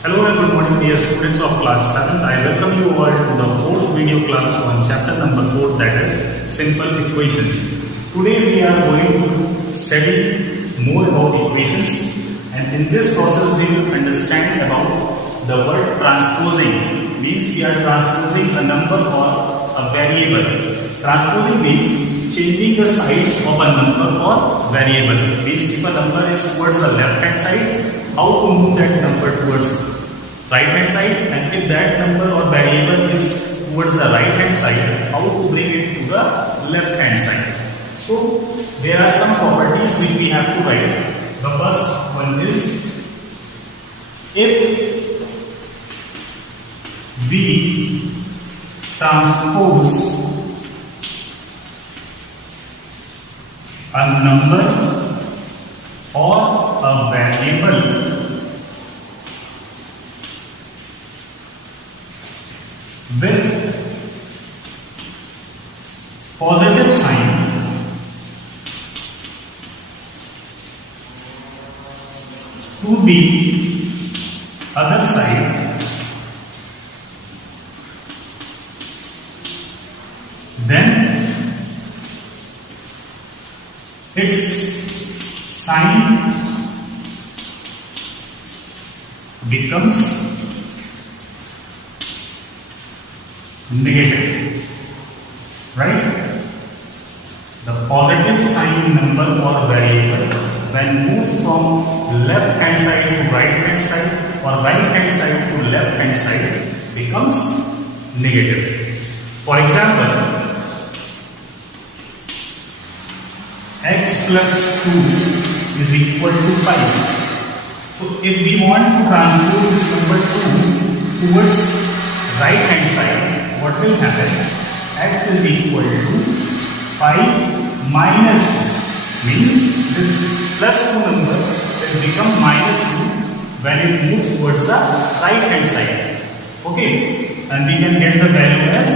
Hello and good morning dear students of class 7th. I welcome you all to the fourth video class on chapter number 4, that is simple equations. Today we are going to study more about equations, and in this process we will understand about the word transposing. Means we are transposing a number or a variable. Transposing means changing the sides of a number or variable. Means if a number is towards the left hand side, how to move that number towards right hand side, and if that number or variable is towards the right hand side, how to bring it to the left hand side. So there are some properties which we have to write. The first one is, if we transpose a number or a variable with positive sign to the other side, then its sign becomes negative, right? The positive sign number or variable, when moved from left hand side to right hand side or right hand side to left hand side, becomes negative. For example, x plus 2 is equal to 5. So if we want to transpose this number 2 towards right hand side, what will happen? X is equal to 5 minus 2. Means this plus 2 number will become minus 2 when it moves towards the right hand side. Okay, and we can get the value as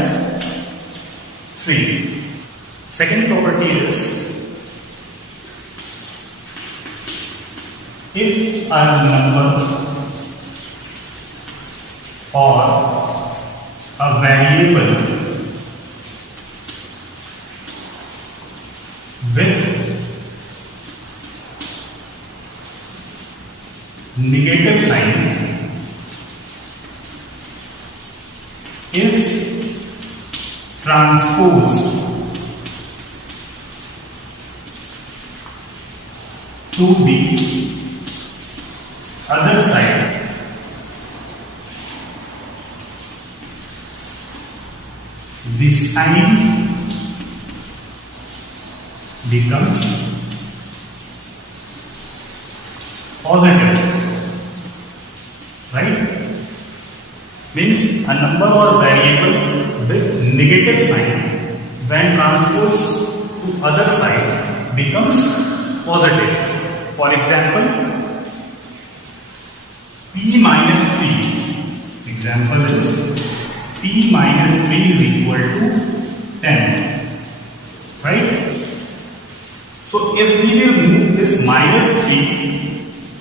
3. Second property is, if a number or a variable with negative sign is transposed to the other side, the sign becomes positive, right? Means a number or variable with negative sign, when transposed to other side, becomes positive. For example, p minus 3. Example is p minus 3 is equal to 10. Right? So if we will move this minus 3,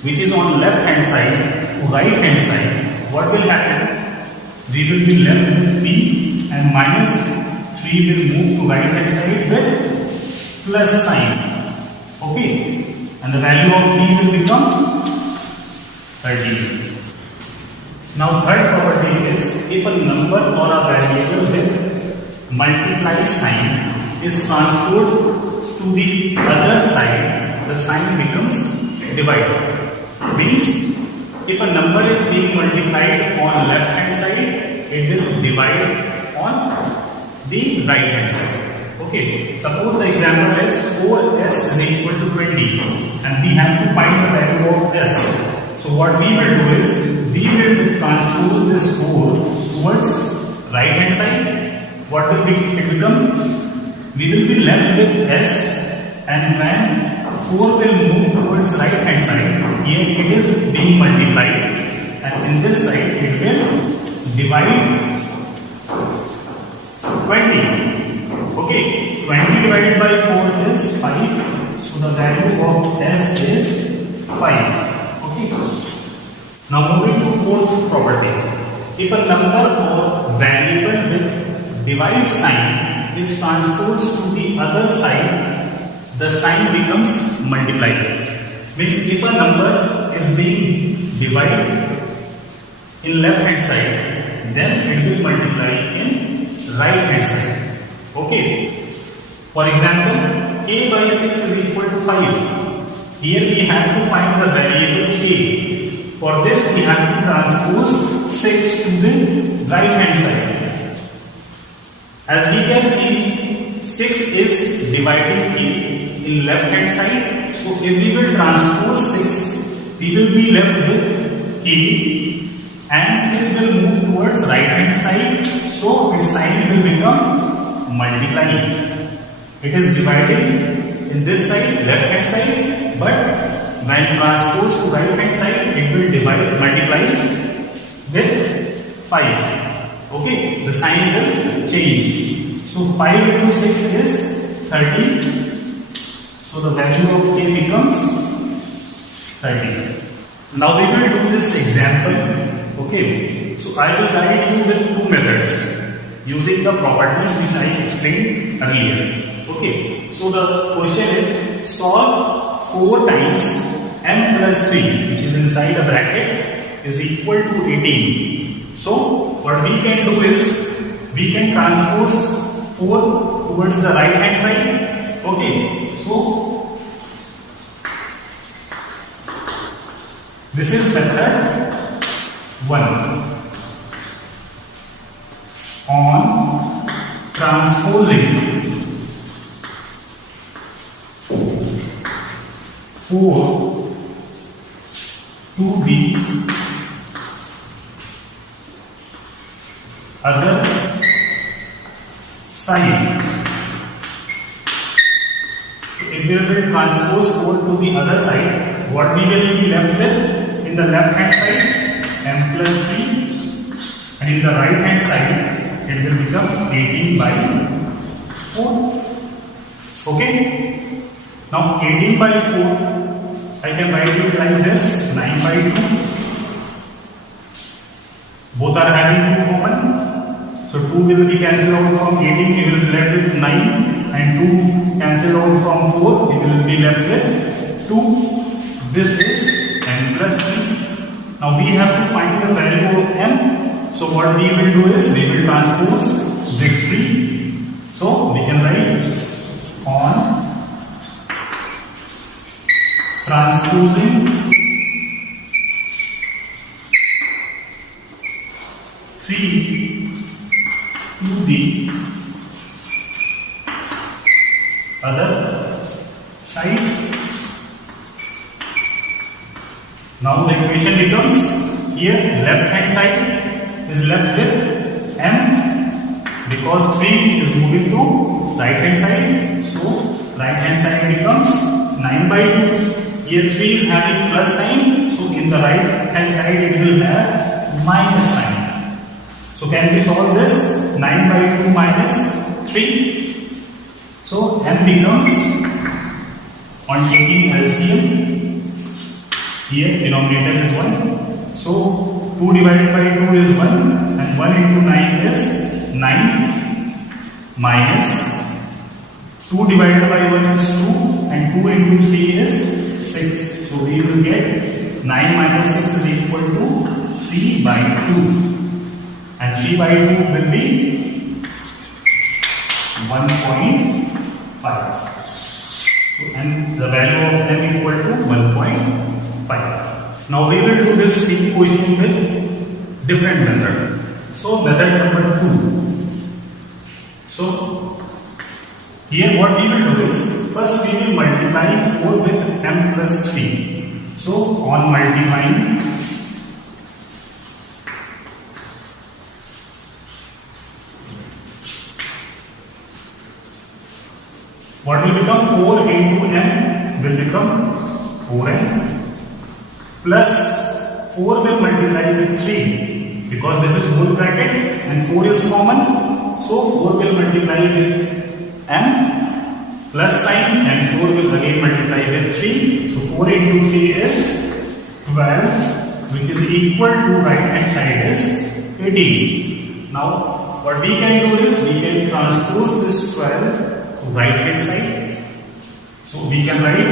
which is on left hand side, to right hand side, what will happen? We will be left with p, and minus 3 will move to right hand side with plus sign. Okay? And the value of p will become 13. Now third property is, if a number or a variable with multiply sign is transposed to the other side, the sign becomes divided. Means if a number is being multiplied on left hand side, it will divide on the right hand side. Okay, suppose the example is 4s is equal to 20 and we have to find the value of s. So what we will do is, we will transpose this 4 towards right hand side. What will it become? We will be left with s, and when 4 will move towards right hand side, here it is being multiplied, and in this side it will divide 20. Okay, 20 divided by 4 is 5. So the value of s is 5. Okay. Now moving to fourth fourth property. If a number or variable with divide sign is transposed to the other side, the sign becomes multiply. Means if a number is being divided in left hand side, then it will multiply in right hand side. Okay. For example, k by 6 is equal to 5. Here we have to find the variable k. For this we have to transpose 6 to the right hand side. As we can see, 6 is dividing k in left hand side. So if we will transpose 6, we will be left with k, and 6 will move towards right hand side. So its sign will become multiply. It is divided in this side, left hand side, but when transposed to right hand side, it will multiply with 5. Okay, the sign will change. So 5 into 6 is 30. So the value of k becomes 30. Now we will do this example. Okay, so I will guide you with two methods using the properties which I explained earlier. Okay, so the question is solve 4 times m plus 3, which is inside a bracket, is equal to 18. So what we can do is we can transpose 4 towards the right hand side. Okay, so this is method 1. On transposing 4 to the other side. If we will transpose 4 to the other side, what we will be left with? In the left hand side, m plus 3, and in the right hand side, it will become 18 by 4. Okay? Now 18 by 4, I can write it like this, 9 by 2. Both are having 2 common. So 2 will be cancelled out from 18, we will be left with 9, and 2 cancelled out from 4, we will be left with 2. This is m plus 3. Now we have to find the value of m. So what we will do is we will transpose this 3. So we can write on transposing 3 to the other side. Now the equation becomes, here left hand side is left with m, because 3 is moving to right hand side. So right hand side becomes 9 by 2. Here 3 is having plus sign, so in the right hand side it will have minus sign. So can we solve this? 9 by 2 minus 3. So m becomes, on taking LCM, here denominator is 1. So 2 divided by 2 is 1, and 1 into 9 is 9, minus 2 divided by 1 is 2, and 2 into 3 is 6. So we will get 9 minus 6 is equal to 3 by 2. And 3 by 2 will be 1.5. So, and the value of m equal to 1.5. Now we will do this same question with different method. So method number 2. So here what we will do is, first we will multiply 4 with m plus 3. So on multiplying, what will become 4 into m will become 4n, plus 4 will multiply with 3, because this is whole bracket and 4 is common. So 4 will multiply with m plus sign, and 4 will again multiply with 3. So 4 into 3 is 12. which is equal to right hand side is 18. Now what we can do is we can transpose this 12 to right hand side. So we can write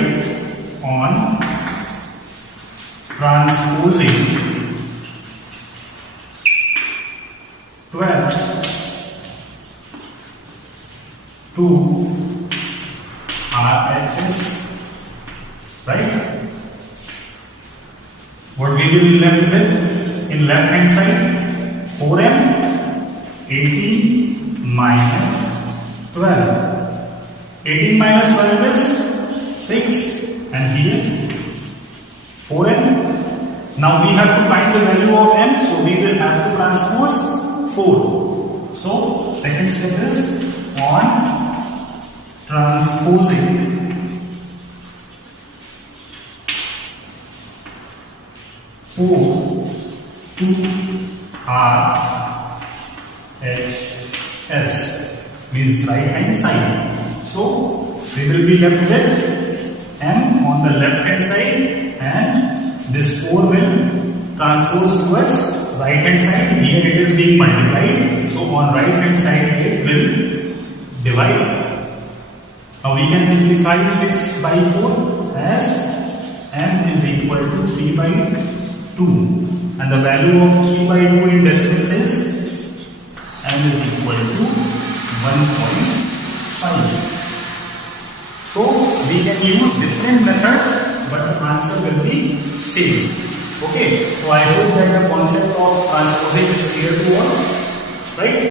on transposing 12 to RHS, right? What we will be left with in left hand side, 4m 18 minus 12. 18 minus 12 is 6, and here 4m. Now we have to find the value of m, so we will have to transpose 4. So second step is on transposing 4 to RHS, means right hand side. So we will be left with m on the left hand side, and this 4 will transpose towards right hand side. Here it is being multiplied, so on right hand side it will divide. Now we can simplify 6 by 4 as m is equal to 3 by 2, and the value of 3 by 2 in decimals is m is equal to 1.5. So we can use different methods, but the answer will be same. Okay, so I hope that the concept of transposing is clear to all, right?